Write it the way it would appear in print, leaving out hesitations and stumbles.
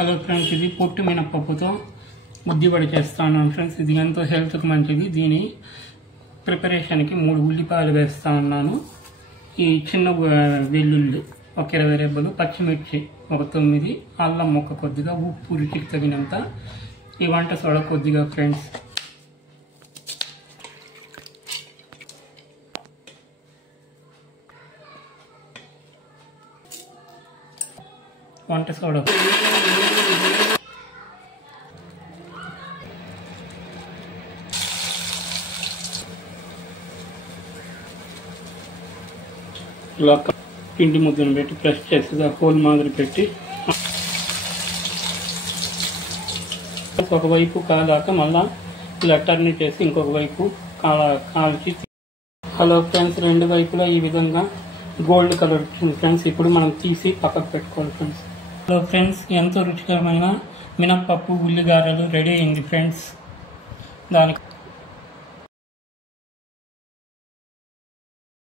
Hello friends, ఇది పొట్టు మినపప్పుతో ఉద్దివడ చేస్తాను ఫ్రెండ్స్. ఇది ఎంతో హెల్త్కి మంచిది. దీని ప్రిపరేషన్కి 3 ఉల్లిపాయలు వేస్తా ఉన్నాను. ఈ చిన్న వెల్లుల్లి ఒక 20 రెబ్బలు, పచ్చిమిర్చి ఒక 9, అల్లం ముక్క కొద్దిగా, ఉప్పు రుచికి తగినంత, ఈ వంట సోడా కొద్దిగా ఫ్రెండ్స్. వంట సోడా ఇలా పిండి ముద్దను పెట్టి ప్రెస్ చేసి హోల్ మాదిరి పెట్టి ఒకవైపు కాలాక మళ్ళా ఇలా టర్న్ చేసి ఇంకొక వైపు కాల్చి. హలో ఫ్రెండ్స్, 2 వైపులా ఈ విధంగా గోల్డ్ కలర్ వచ్చింది ఫ్రెండ్స్. ఇప్పుడు మనం తీసి పక్కకు పెట్టుకోవాలి ఫ్రెండ్స్. హలో ఫ్రెండ్స్, ఎంతో రుచికరమైన మినప్పప్పు ఉల్లిగారెలు రెడీ అయింది ఫ్రెండ్స్. దానికి